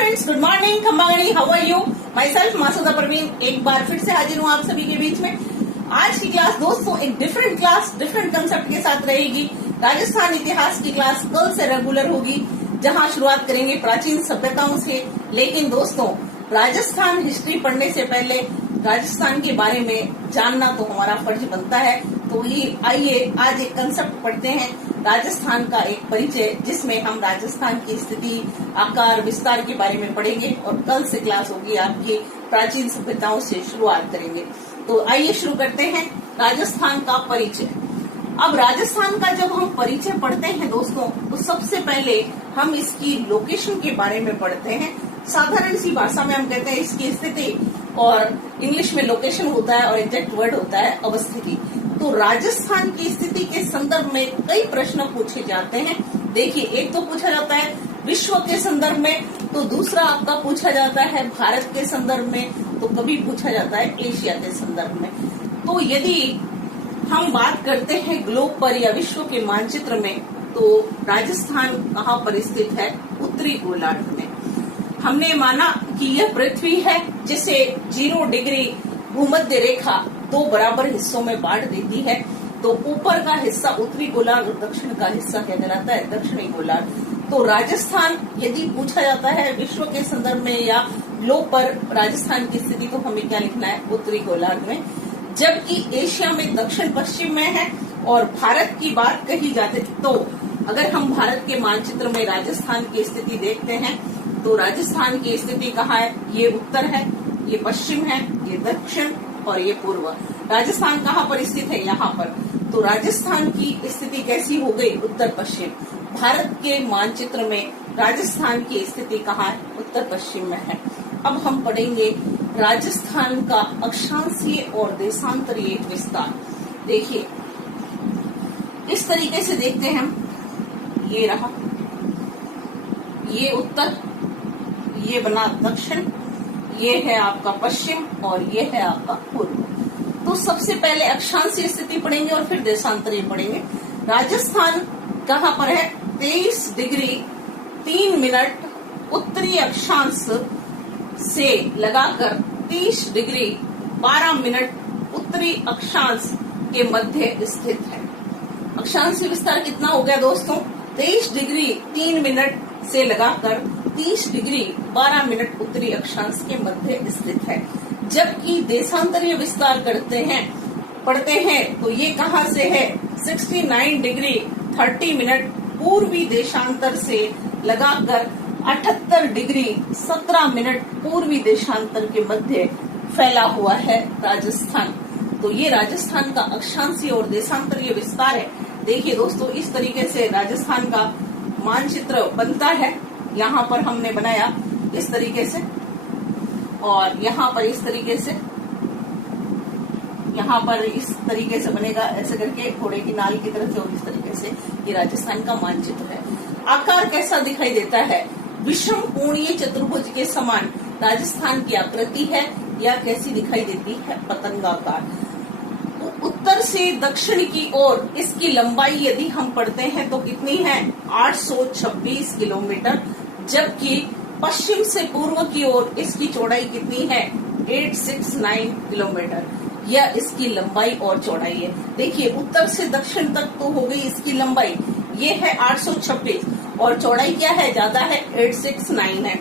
Friends, good morning. खम्बागणी, how are you? Myself Masooda Parveen एक बार फिर से हाजिर हूँ आप सभी के बीच में। आज की क्लास दोस्तों एक डिफरेंट क्लास, डिफरेंट कंसेप्ट के साथ रहेगी। राजस्थान इतिहास की क्लास कल से रेगुलर होगी, जहाँ शुरुआत करेंगे प्राचीन सभ्यताओं से। लेकिन दोस्तों, राजस्थान हिस्ट्री पढ़ने से पहले राजस्थान के बारे में जानना तो हमारा फर्ज बनता है। तो ये आइए आज एक कंसेप्ट पढ़ते हैं, राजस्थान का एक परिचय, जिसमें हम राजस्थान की स्थिति, आकार, विस्तार के बारे में पढ़ेंगे। और कल से क्लास होगी आपकी प्राचीन सभ्यताओं से शुरुआत करेंगे। तो आइए शुरू करते हैं राजस्थान का परिचय। अब राजस्थान का जब हम परिचय पढ़ते हैं दोस्तों, तो सबसे पहले हम इसकी लोकेशन के बारे में पढ़ते हैं। साधारण सी भाषा में हम कहते हैं इसकी स्थिति, और इंग्लिश में लोकेशन होता है और एग्जैक्ट वर्ड होता है अवस्थिति। तो राजस्थान की स्थिति के संदर्भ में कई प्रश्न पूछे जाते हैं। देखिए, एक तो पूछा जाता है विश्व के संदर्भ में, तो दूसरा आपका पूछा जाता है भारत के संदर्भ में, तो कभी पूछा जाता है एशिया के संदर्भ में। तो यदि हम बात करते हैं ग्लोब पर या विश्व के मानचित्र में, तो राजस्थान कहाँ पर स्थित है? उत्तरी गोलार्ध में। हमने माना कि यह पृथ्वी है, जिसे 0 डिग्री भूमध्य रेखा 2 बराबर हिस्सों में बांट देती है। तो ऊपर का हिस्सा उत्तरी गोलार्ध और दक्षिण का हिस्सा क्या कहलाता है? दक्षिणी गोलार्ध। तो राजस्थान यदि पूछा जाता है विश्व के संदर्भ में या ग्लोब पर राजस्थान की स्थिति, तो हमें क्या लिखना है? उत्तरी गोलार्ध में। जबकि एशिया में दक्षिण पश्चिम में है। और भारत की बात कही जाती, तो अगर हम भारत के मानचित्र में राजस्थान की स्थिति देखते हैं, तो राजस्थान की स्थिति कहाँ है? ये उत्तर है, ये पश्चिम है, ये दक्षिण और ये पूर्व। राजस्थान कहाँ पर स्थित है? यहाँ पर। तो राजस्थान की स्थिति कैसी हो गई? उत्तर पश्चिम। भारत के मानचित्र में राजस्थान की स्थिति कहाँ है? उत्तर पश्चिम में है। अब हम पढ़ेंगे राजस्थान का अक्षांशीय और देशांतरीय विस्तार। देखिए, इस तरीके से देखते हैं हम। ये रहा, ये उत्तर, ये बना दक्षिण, ये है आपका पश्चिम और ये है आपका पूर्व। तो सबसे पहले अक्षांशीय स्थिति पढ़ेंगे और फिर देशांतरीय पढ़ेंगे। राजस्थान कहाँ पर है? 23 डिग्री 3 मिनट उत्तरी अक्षांश से लगाकर 30 डिग्री 12 मिनट उत्तरी अक्षांश के मध्य स्थित है। अक्षांशीय विस्तार कितना हो गया दोस्तों? 23 डिग्री 3 मिनट से लगाकर 30 डिग्री 12 मिनट उत्तरी अक्षांश के मध्य स्थित है। जबकि देशांतरीय विस्तार करते हैं, पढ़ते हैं, तो ये कहाँ से है? 69 डिग्री 30 मिनट पूर्वी देशांतर से लगाकर 78 डिग्री 17 मिनट पूर्वी देशांतर के मध्य फैला हुआ है राजस्थान। तो ये राजस्थान का अक्षांशीय और देशांतरीय विस्तार है। देखिए दोस्तों, इस तरीके से राजस्थान का मानचित्र बनता है। यहाँ पर हमने बनाया इस तरीके से, और यहाँ पर इस तरीके से, यहाँ पर इस तरीके से बनेगा, ऐसे करके घोड़े की नाल की तरफ से, और इस तरीके से ये राजस्थान का मानचित्र है। आकार कैसा दिखाई देता है? विषम कोणीय चतुर्भुज के समान राजस्थान की आकृति है, या कैसी दिखाई देती है? पतंगाकार। उत्तर से दक्षिण की ओर इसकी लंबाई यदि हम पढ़ते हैं तो कितनी है? 826 किलोमीटर। जबकि पश्चिम से पूर्व की ओर इसकी चौड़ाई कितनी है? 869 किलोमीटर। यह इसकी लंबाई और चौड़ाई है। देखिए, उत्तर से दक्षिण तक तो हो गई इसकी लंबाई, ये है 826, और चौड़ाई क्या है? ज्यादा है, 869 है।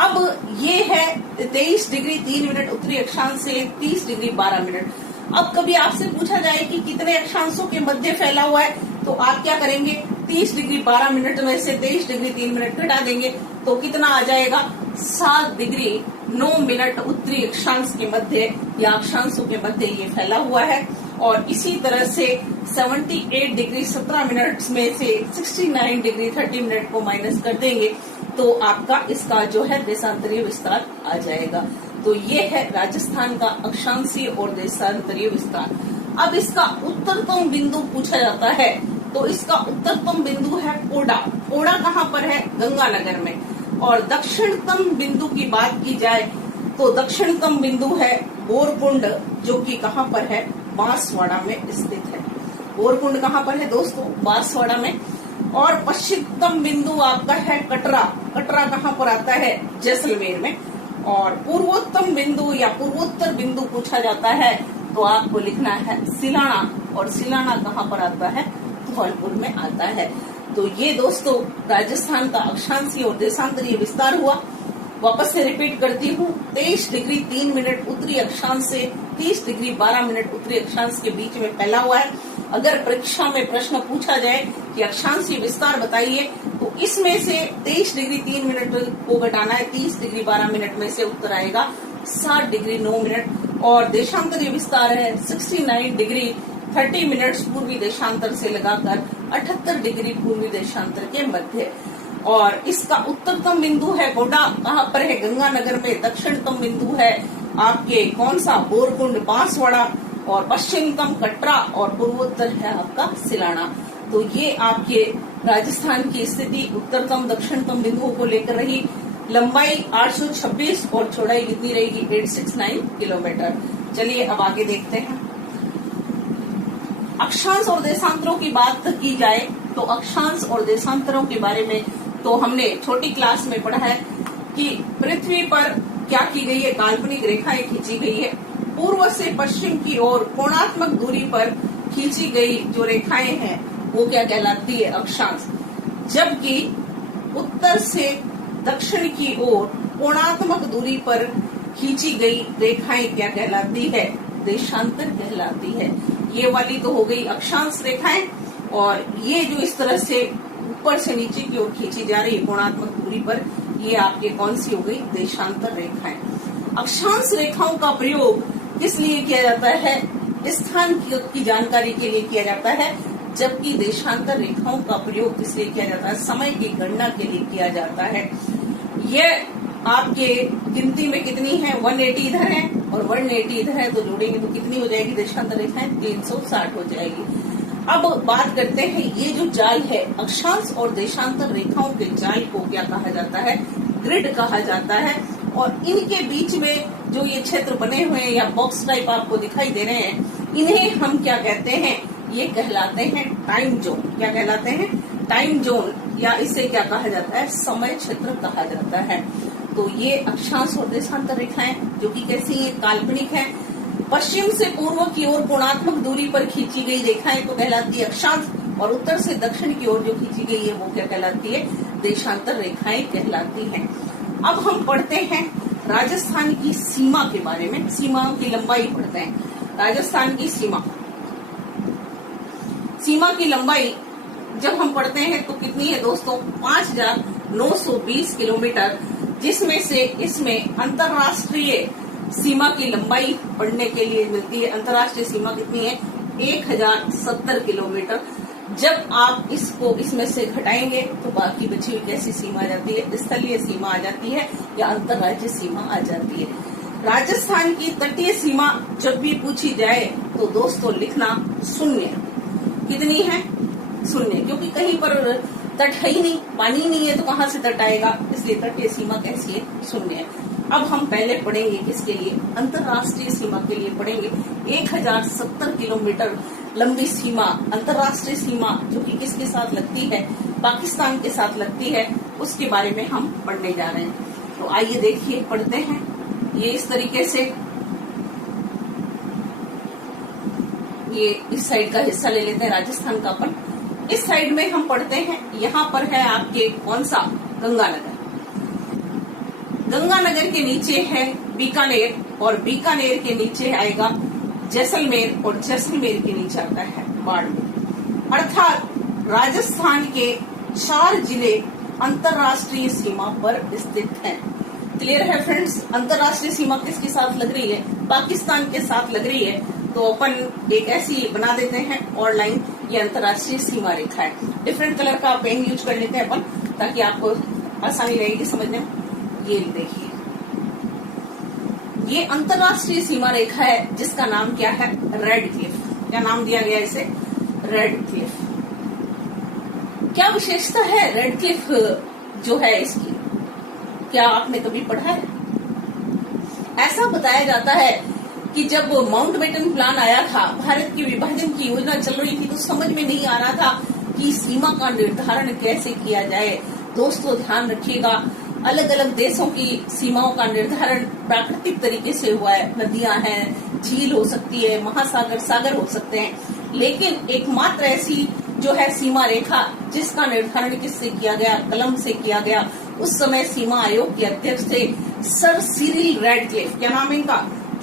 अब ये है 23 डिग्री 3 मिनट उत्तरी अक्षांश से 30 डिग्री 12 मिनट। अब कभी आपसे पूछा जाए कि कितने अक्षांशों के मध्य फैला हुआ है, तो आप क्या करेंगे? 30 डिग्री 12 मिनट में से 23 डिग्री 3 मिनट घटा देंगे, तो कितना आ जाएगा? 7 डिग्री 9 मिनट उत्तरी अक्षांश के मध्य या अक्षांशों के मध्य ये फैला हुआ है। और इसी तरह से 78 डिग्री 17 मिनट में से 69 डिग्री 30 मिनट को माइनस कर देंगे, तो आपका इसका जो है देशांतरीय विस्तार आ जाएगा। तो ये है राजस्थान का अक्षांशीय और देशांतरीय विस्तार। अब इसका उत्तरतम बिंदु पूछा जाता है, तो इसका उत्तरतम बिंदु है ओडा। ओडा कहाँ पर है? गंगानगर में। और दक्षिणतम बिंदु की बात की जाए तो दक्षिणतम बिंदु है बोरकुंड, जो कि कहाँ पर है? बांसवाड़ा में स्थित है। बोरकुंड कहाँ पर है दोस्तों? बांसवाड़ा में। और पश्चिमतम बिंदु आपका है कटरा। कटरा कहाँ पर आता है? जैसलमेर में। और पूर्वोत्तम बिंदु या पूर्वोत्तर बिंदु पूछा जाता है तो आपको लिखना है सिलाना। और सिलाना कहाँ पर आता है? धौलपुर में आता है। तो ये दोस्तों राजस्थान का अक्षांशीय और देशांतरीय विस्तार हुआ। वापस से रिपीट करती हूँ, 23 डिग्री 3 मिनट उत्तरी अक्षांश से 30 डिग्री 12 मिनट उत्तरी अक्षांश के बीच में फैला हुआ है। अगर परीक्षा में प्रश्न पूछा जाए कि अक्षांशीय विस्तार बताइए तो इसमें से 23 डिग्री 3 मिनट को घटाना है 30 डिग्री 12 मिनट में से उत्तर आएगा 60 डिग्री 9 मिनट। और देशांतरीय विस्तार है 69 डिग्री 30 मिनट्स पूर्वी देशांतर से लगाकर 78 डिग्री पूर्वी देशांतर के मध्य। और इसका उत्तरतम बिंदु है गोडा, कहाँ पर है? गंगानगर में। दक्षिणतम बिंदु है आपके कौन सा? बोरकुंड बांसवाड़ा। और पश्चिमतम कटरा और पूर्वोत्तर है आपका सिलाना। तो ये आपके राजस्थान की स्थिति उत्तरतम दक्षिणतम बिंदुओं को लेकर रही। लंबाई 826 और चौड़ाई कितनी रहेगी? 869 किलोमीटर। चलिए अब आगे देखते हैं। अक्षांश और देशांतरों की बात की जाए तो अक्षांश और देशांतरों के बारे में तो हमने छोटी क्लास में पढ़ा है कि पृथ्वी पर क्या की गई है? काल्पनिक रेखाएं खींची गई है। पूर्व से पश्चिम की ओर कोणात्मक दूरी पर खींची गई जो रेखाएं हैं वो क्या कहलाती है? अक्षांश। जबकि उत्तर से दक्षिण की ओर कोणात्मक दूरी पर खींची गई रेखाएं क्या कहलाती है? देशांतर कहलाती है। ये वाली तो हो गई अक्षांश रेखाएं, और ये जो इस तरह से ऊपर से नीचे की ओर खींची जा रही है कोणात्मक दूरी पर, ये आपके कौन सी हो गई? देशांतर रेखाएं। अक्षांश रेखाओं का प्रयोग किस लिए किया जाता है? स्थान की जानकारी के लिए किया जाता है, जबकि देशांतर रेखाओं का प्रयोग किस लिए किया जाता है? समय की गणना के लिए किया जाता है। ये आपके गिनती में कितनी है? 180 इधर है और 180 इधर है, तो जोड़ेंगे तो कितनी हो जाएगी देशांतर रेखाएं? 360 हो जाएगी। अब बात करते हैं, ये जो जाल है अक्षांश और देशांतर रेखाओं के जाल को क्या कहा जाता है? ग्रिड कहा जाता है। और इनके बीच में जो ये क्षेत्र बने हुए हैं या बॉक्स टाइप आपको दिखाई दे रहे हैं, इन्हें हम क्या कहते हैं? ये कहलाते हैं टाइम जोन। क्या कहलाते हैं? टाइम जोन, या इसे क्या कहा जाता है? समय क्षेत्र कहा जाता है। तो ये अक्षांश और देशांतर रेखाएं जो कि कैसी है? काल्पनिक है। पश्चिम से पूर्व की ओर कोणात्मक दूरी पर खींची गई रेखाएं तो कहलाती है अक्षांश, और उत्तर से दक्षिण की ओर जो खींची गई है वो क्या कहलाती है? देशांतर रेखाएं कहलाती हैं। अब हम पढ़ते हैं राजस्थान की सीमा के बारे में। सीमाओं की लंबाई पढ़ते हैं। राजस्थान की सीमा की लंबाई जब हम पढ़ते हैं तो कितनी है दोस्तों? 5920 किलोमीटर, जिसमें से इसमें अंतर्राष्ट्रीय सीमा की लंबाई पढ़ने के लिए मिलती है। अंतर्राष्ट्रीय सीमा कितनी है? 1070 किलोमीटर। जब आप इसको इसमें से घटाएंगे तो बाकी बची हुई कैसी सीमा आ जाती है? स्थलीय सीमा आ जाती है या अंतर्राज्यीय सीमा आ जाती है। राजस्थान की तटीय सीमा जब भी पूछी जाए तो दोस्तों लिखना 0। कितनी है? 0, क्योंकि कहीं पर तट है ही नहीं, पानी नहीं है तो कहाँ से तट आएगा? इसलिए तटीय सीमा कैसी है? 0 है। अब हम पहले पढ़ेंगे किसके लिए? अंतर्राष्ट्रीय सीमा के लिए पढ़ेंगे। 1070 किलोमीटर लंबी सीमा, अंतर्राष्ट्रीय सीमा जो कि किसके साथ लगती है? पाकिस्तान के साथ लगती है, उसके बारे में हम पढ़ने जा रहे हैं। तो आइए देखिए, पढ़ते हैं। ये इस तरीके से, ये इस साइड का हिस्सा ले लेते हैं राजस्थान का अपन। इस साइड में हम पढ़ते हैं, यहाँ पर है आपके कौन सा? गंगानगर। गंगानगर के नीचे है बीकानेर, और बीकानेर के नीचे आएगा जैसलमेर, और जैसलमेर के नीचे आता है बाड़मेर। अर्थात राजस्थान के 4 जिले अंतर्राष्ट्रीय सीमा पर स्थित हैं। क्लियर है फ्रेंड्स? अंतर्राष्ट्रीय सीमा किसके साथ लग रही है? पाकिस्तान के साथ लग रही है। तो अपन एक ऐसी बना देते हैं और लाइन, ये अंतर्राष्ट्रीय सीमा रेखा है। डिफरेंट कलर का पेन यूज कर लेते हैं अपन ताकि आपको आसानी रहेगी समझने में। ये देखिए, ये अंतर्राष्ट्रीय सीमा रेखा है जिसका नाम क्या है? Red Cliff. क्या नाम दिया गया इसे? Red Cliff. क्या विशेषता है रेड क्लिफ जो है इसकी? क्या आपने कभी पढ़ा है? ऐसा बताया जाता है कि जब माउंटबेटन प्लान आया था, भारत के विभाजन की योजना चल रही थी, तो समझ में नहीं आ रहा था की सीमा का निर्धारण कैसे किया जाए। दोस्तों ध्यान रखिएगा, अलग अलग देशों की सीमाओं का निर्धारण प्राकृतिक तरीके से हुआ है। नदियां हैं, झील हो सकती है, महासागर, सागर हो सकते हैं, लेकिन एकमात्र ऐसी जो है सीमा रेखा जिसका निर्धारण किससे किया गया, कलम से किया गया। उस समय सीमा आयोग के अध्यक्ष थे सर सिरिल रेडक्लिफ। क्या नाम है इनका?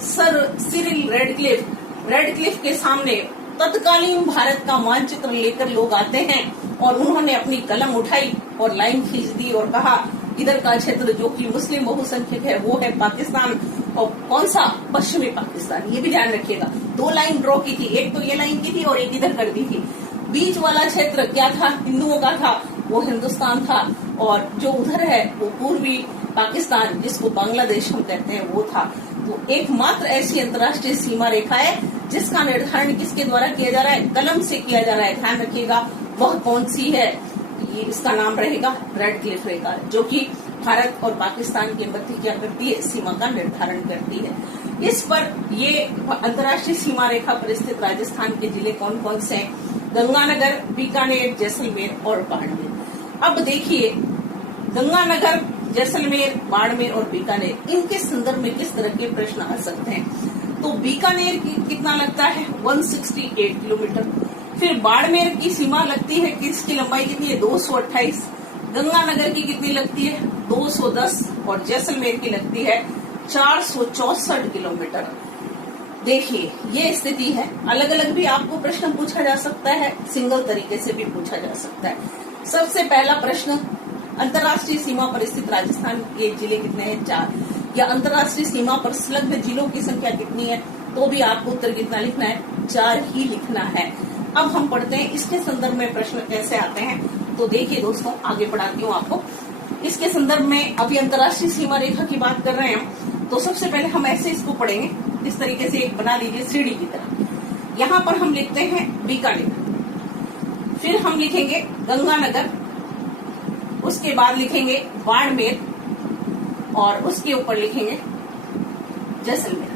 Sir Cyril Radcliffe. रेडक्लिफ के सामने तत्कालीन भारत का मानचित्र लेकर लोग आते हैं और उन्होंने अपनी कलम उठाई और लाइन खींच दी और कहा इधर का क्षेत्र जो कि मुस्लिम बहुसंख्यक है वो है पाकिस्तान, और कौन सा? पश्चिमी पाकिस्तान। ये भी ध्यान रखिएगा, दो लाइन ड्रॉ की थी, एक तो ये लाइन की थी और एक इधर कर दी थी। बीच वाला क्षेत्र क्या था? हिंदुओं का था, वो हिंदुस्तान था, और जो उधर है वो पूर्वी पाकिस्तान, जिसको बांग्लादेश हम कहते हैं, वो था। तो एकमात्र ऐसी अंतर्राष्ट्रीय सीमा रेखा है जिसका निर्धारण किसके द्वारा किया जा रहा है? कलम से किया जा रहा है। ध्यान रखिएगा वह कौन सी है, ये इसका नाम रहेगा रेडक्लिफ रेखा, जो कि भारत और पाकिस्तान के मध्य क्या करती है? सीमा का निर्धारण करती है। इस पर ये अंतर्राष्ट्रीय सीमा रेखा पर स्थित राजस्थान के जिले कौन कौन से हैं? गंगानगर, बीकानेर, जैसलमेर और बाड़मेर। अब देखिए, गंगानगर, जैसलमेर, बाड़मेर और बीकानेर, इनके संदर्भ में किस तरह के प्रश्न आ सकते हैं। तो बीकानेर की कितना लगता है? 168 किलोमीटर। फिर बाड़मेर की सीमा लगती है, किसकी लंबाई कितनी है? 228। गंगानगर की कितनी लगती है? 210। और जैसलमेर की लगती है 464 किलोमीटर। देखिए ये स्थिति है। अलग अलग भी आपको प्रश्न पूछा जा सकता है, सिंगल तरीके से भी पूछा जा सकता है। सबसे पहला प्रश्न, अंतर्राष्ट्रीय सीमा पर स्थित राजस्थान के जिले कितने हैं? 4। या अंतर्राष्ट्रीय सीमा पर संलग्न जिलों की संख्या कितनी है? तो भी आपको उत्तर कितना लिखना है? 4 ही लिखना है। अब हम पढ़ते हैं इसके संदर्भ में प्रश्न कैसे आते हैं। तो देखिए दोस्तों, आगे पढ़ाती हूँ आपको। इसके संदर्भ में अभी अंतर्राष्ट्रीय सीमा रेखा की बात कर रहे हैं, तो सबसे पहले हम ऐसे इसको पढ़ेंगे, इस तरीके से एक बना लीजिए सीढ़ी की तरह। यहाँ पर हम लिखते हैं बीकानेर, फिर हम लिखेंगे गंगानगर, उसके बाद लिखेंगे बाड़मेर, और उसके ऊपर लिखेंगे जैसलमेर।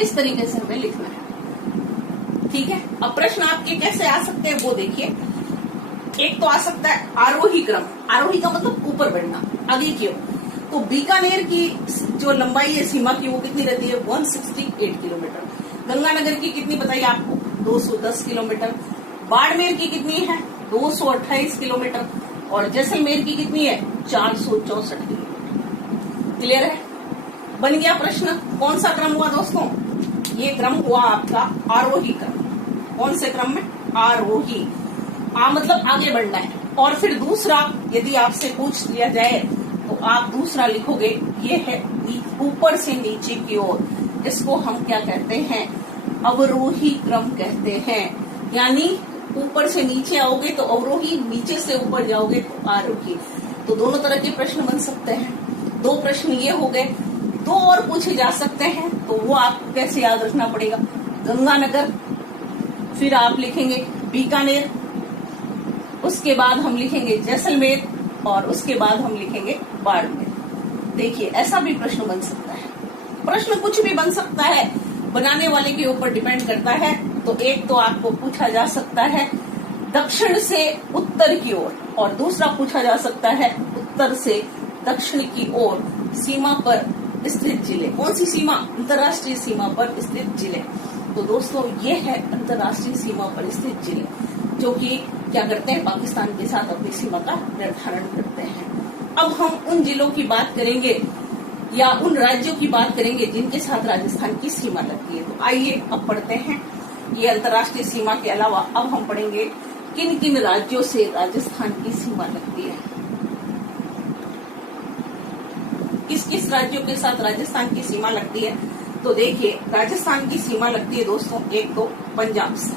इस तरीके से हमें लिखना है, ठीक है। अब प्रश्न आपके कैसे आ सकते हैं वो देखिए। एक तो आ सकता है आरोही क्रम। आरोही का मतलब ऊपर बढ़ना, आगे की ओर। तो बीकानेर की जो लंबाई है सीमा की वो कितनी रहती है? 168 किलोमीटर। गंगानगर की कितनी बताइए आपको? 210 किलोमीटर। बाड़मेर की कितनी है? 228 किलोमीटर। और जैसलमेर की कितनी है? 464 किलोमीटर। क्लियर है? बन गया प्रश्न। कौन सा क्रम हुआ दोस्तों? ये क्रम हुआ आपका आरोही क्रम। कौन से क्रम में? आरोही। मतलब आगे बढ़ना है। और फिर दूसरा, यदि आपसे पूछ लिया जाए तो आप दूसरा लिखोगे, ये है ऊपर से नीचे की ओर। इसको हम क्या कहते हैं? अवरोही क्रम कहते हैं। यानी ऊपर से नीचे आओगे तो अवरोही, नीचे से ऊपर जाओगे तो आरोही। तो दोनों तरह के प्रश्न बन सकते हैं। 2 प्रश्न ये हो गए। 2 और पूछे जा सकते हैं, तो वो आपको कैसे याद रखना पड़ेगा? गंगानगर, फिर आप लिखेंगे बीकानेर, उसके बाद हम लिखेंगे जैसलमेर, और उसके बाद हम लिखेंगे बाड़मेर। देखिए ऐसा भी प्रश्न बन सकता है। प्रश्न कुछ भी बन सकता है, बनाने वाले के ऊपर डिपेंड करता है। तो एक तो आपको पूछा जा सकता है दक्षिण से उत्तर की ओर, और दूसरा पूछा जा सकता है उत्तर से दक्षिण की ओर सीमा पर स्थित जिले। कौन सी सीमा? अंतर्राष्ट्रीय सीमा पर स्थित जिले। तो दोस्तों ये है अंतर्राष्ट्रीय सीमा पर स्थित जिले, जो कि क्या करते हैं? पाकिस्तान के साथ अपनी सीमा का निर्धारण करते हैं। अब हम उन जिलों की बात करेंगे या उन राज्यों की बात करेंगे जिनके साथ राजस्थान की सीमा लगती है। तो आइए अब पढ़ते हैं। ये अंतर्राष्ट्रीय सीमा के अलावा अब हम पढ़ेंगे किन किन राज्यों से राजस्थान की सीमा लगती है। किस किस राज्यों के साथ राजस्थान की सीमा लगती है? तो देखिए राजस्थान की सीमा लगती है दोस्तों, एक तो पंजाब से।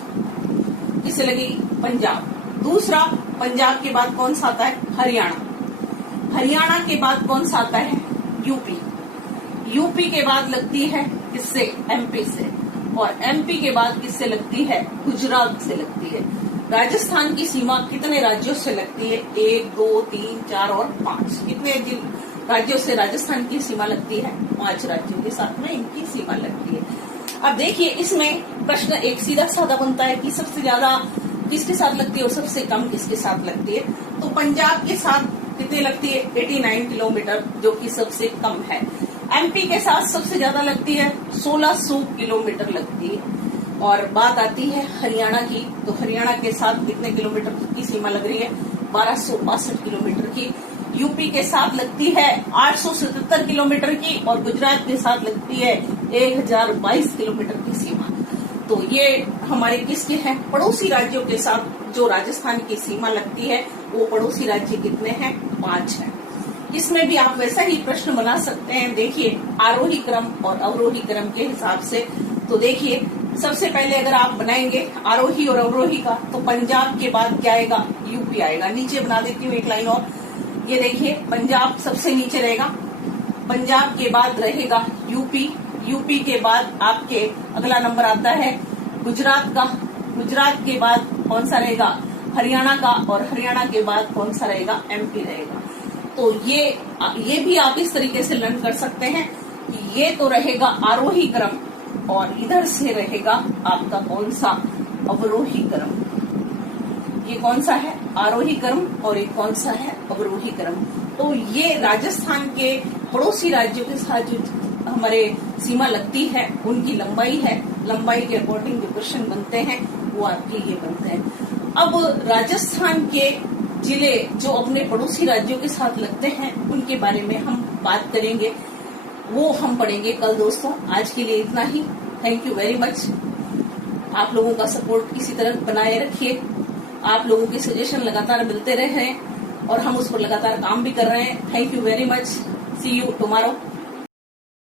किससे लगेगी? पंजाब। दूसरा, पंजाब के बाद कौन सा आता है? हरियाणा। हरियाणा के बाद कौन सा आता है? यूपी। यूपी के बाद लगती है किससे? एमपी से। और एमपी के बाद किससे लगती है? गुजरात से लगती है। राजस्थान की सीमा कितने राज्यों से लगती है? 1, 2, 3, 4 और 5। कितने राज्यों से राजस्थान की सीमा लगती है? 5 राज्यों के साथ में इनकी सीमा लगती है। अब देखिए इसमें प्रश्न एक सीधा साधा बनता है कि सबसे ज्यादा किसके साथ लगती है और सबसे कम किसके साथ लगती है। तो पंजाब के साथ कितने लगती है 89 किलोमीटर, जो कि सबसे कम है। एमपी के साथ सबसे ज्यादा लगती है 1600 किलोमीटर लगती है। और बात आती है हरियाणा की, तो हरियाणा के साथ कितने किलोमीटर की सीमा लग रही है 1262 किलोमीटर की। यूपी के साथ लगती है 877 किलोमीटर की और गुजरात के साथ लगती है 1022 किलोमीटर की सीमा। तो ये हमारे किसके हैं पड़ोसी राज्यों के साथ जो राजस्थान की सीमा लगती है, वो पड़ोसी राज्य कितने हैं 5 हैं। इसमें भी आप वैसा ही प्रश्न बना सकते हैं। देखिए आरोही क्रम और अवरोही क्रम के हिसाब से। तो देखिए सबसे पहले अगर आप बनाएंगे आरोही और अवरोही का, तो पंजाब के बाद क्या आएगा यूपी आएगा। नीचे बना देती हूँ एक लाइन और। ये देखिए पंजाब सबसे नीचे रहेगा, पंजाब के बाद रहेगा यूपी, यूपी के बाद आपके अगला नंबर आता है गुजरात का, गुजरात के बाद कौन सा रहेगा हरियाणा का, और हरियाणा के बाद कौन सा रहेगा एमपी रहेगा। तो ये भी आप इस तरीके से लर्न कर सकते हैं कि ये तो रहेगा आरोही क्रम और इधर से रहेगा आपका कौन सा अवरोही क्रम। ये कौन सा है आरोही क्रम और ये कौन सा है अवरोही क्रम। तो ये राजस्थान के पड़ोसी राज्यों के साथ जो हमारे सीमा लगती है उनकी लंबाई है। लंबाई के अकॉर्डिंग जो क्वेश्चन बनते हैं वो आपके ये बनते हैं। अब राजस्थान के जिले जो अपने पड़ोसी राज्यों के साथ लगते हैं उनके बारे में हम बात करेंगे, वो हम पढ़ेंगे कल दोस्तों। आज के लिए इतना ही। Thank you very much. आप लोगों का सपोर्ट इसी तरह बनाए रखिए। आप लोगों के सजेशन लगातार मिलते रहे हैं और हम उस पर लगातार काम भी कर रहे हैं। Thank you very much. See you tomorrow.